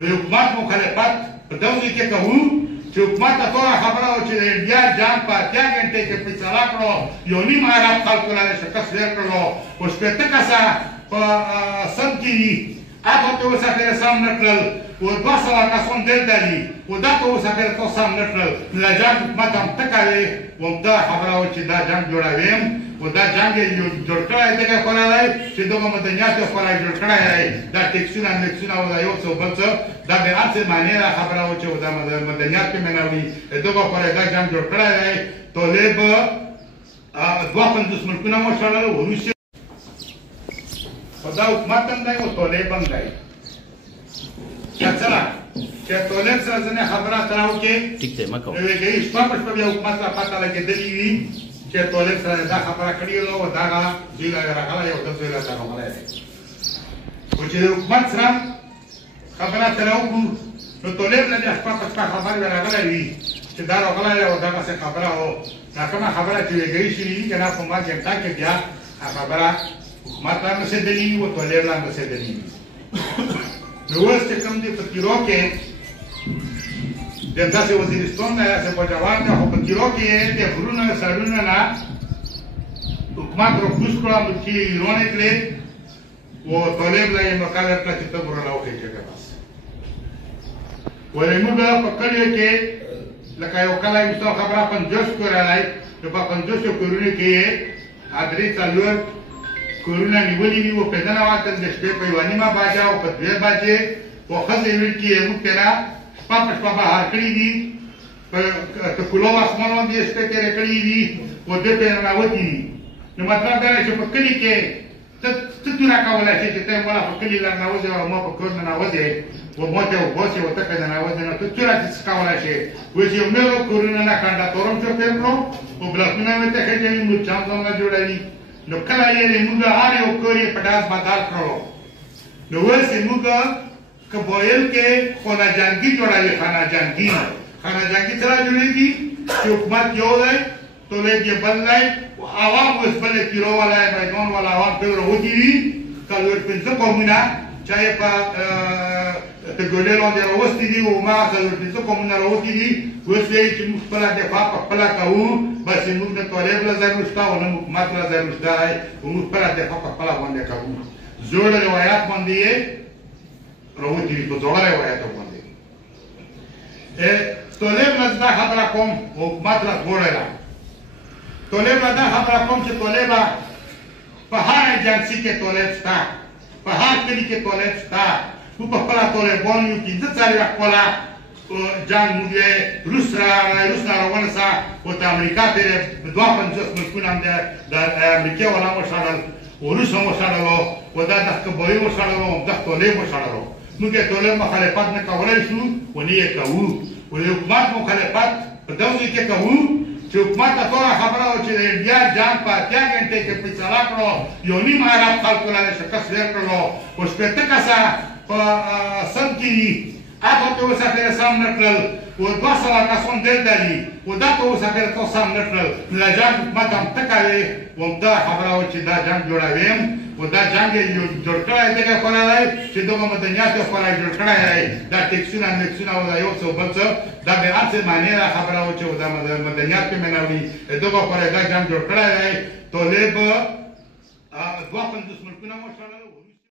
د حکومت مخالفت په دغه کې کوو چې حکومت ته ټوله خبره وه چې د انډیا جنګ په اتیا ګنټې کې فیصله کړو یو نیم ارب خلکو له شکست ډېر کړلو اوس شپېته کسه په سند کې دي هغه ته اوس هغې سم نه کړل و 200 کسان دلته دي و دا ته اوس هغې ته سم نه کړل نو د جنګ حکومت هم ته کوې همدا خبره وه چې دا جنګ جوړویم و دا جنګ یې جوړ کړی دغه خورا دی چې دغه مدنیات یې خورا جوړ کړی دی دا ټکسونه مکسونه او دا یو څه بل څه دا د هر څه معنی دا خبره وه چې دا مدنیات کې مینوي دغه خورا دا جنګ جوړ کړی دی طالب 52 ملکونه وشړل روسیه خو دا حکومت هم دی او طالب هم دی چې څه چې طالب سره ځینې خبره ته راوکړې ویږي شپه په شپه بیا حکومت ته پته لګېدلې وي چې طالب سره دا خبره کړې وه او دغه دوی له راغلی او دغه له راغلی دی خو چې د حکومت سره خبره ته راوکړو نو طالب نه بیا شپه په شپه خبرې به راغلی وي چې دا راغلی دی او دغسې خبره او دا کومه خبره چې ویږي شوي دي که نه په ما جمتا کې بیا خبره حکومت را رسېدلي وي او طالب را رسېدلي وي نو اوس چې کوم دی په تیرو کې داسې وزیرستان نه داسې په جواب نه خو په تیرو کې یې د غرونو سړونو نه حکومت راکوز کړه ملکي یې ایرانې کړې و طالب له یې مقرر کړه چې ته ګوره راوخېږه بس ولې موږ په کلیو کې لکه یو کلی مثال خبره 50 کور راغلی نو په 50 کورونو کې یې درې څلور کورونه نیولي وي و پېژنه واتل د شپې په 1:30 بجې او په 2 بجې و ښځې ویل کې یې موږ تېره شپه په شپه بهر کړي دي په کلو اسمان باندې یې شپې تېرې کړي دي و دوی پرې ننوتي دي نو مطلب دا دی چې په کلي کې ته څونه کولی شې چې ته مولا په کلي ننوځې او ما په کور ننوځې و ما ته وباسې و ته پرې ننوځې نو ته څونه څه کولی شې اوس یو نوي کورونه نه کنډاټور هم چوپ کړو و بلاسونه مې ته خېټوي موږ چا هم نه جوړوي نو کله یې موږ هر یو کور یې په ډاس بدل کړلو نو اوس یې موږ که بایل کې خانه جنګي جوړوي خانه جنګي سره جوړېږي چې حکومت یو دی طالب یې بل دی عوام اوس بل پیرو والا میدان والا عوام پرې راوتي وي څلور پنځه قومونه چا یې په ګولۍ لاندې راوستي دي او ما څلور پنځه قومونه راوتي دي اوس یې چې موږ خپله دفاع په خپله کوو بس موږ د طالب له ضرور شته او نه حکومت له ضرور شته دی او موږ خپله دفاع په خپله باندې کوو زوړ روایات باندې یې راوتي دي په زوړه روایاتو باندې طالب نه دا خبره کوم حکومت را ژغورله طالب نه دا خبره کوم چې طالب په هر ایجنسي کې طالب شته په هر کلي کې طالب شته موږ په خپله طالبان یو 15 څلوېښت خپله جنګ موږ یې روس نه راونیسه او د امریکا تېرې 52 ملکونه هم د امریکې والا وشړل او روس هم وشړلو او دا دغه بایي وشړلو او دغه طالب وشړلو موږ یې طالب مخالفت نه کولی شو و نه یې کوو و د حکومت مخالفت په دغه کې کوو چې حکومت ته ټوله خبره وه چې د انډیا جنګ په اتیا ګنټې کې فیصله کړو یو نیم ارب خلکو له شکست ډېر کړلو او شپېته کسه په سند کې دي هغه ته اوس هغې سم نه کړل و 200 کسان دلته دي و دا ته اوس هغې ته سم نه کړل نو د جنګ حکومت هم ته کوې همدا خبره وه چې دا جنګ جوړویم و دا جنګ یې جوړ کړی دغه خورا دی چې دغه مدنیات یې خورا جوړ کړی دی دا ټکسونه مکسونه او دا یو څه بل څه دا د هر څه معنی دا خبره وه چې دا مدنیات کې مینوي دغه خورا دا جنګ جوړ کړی دی طالب 52 ملکونه وشړل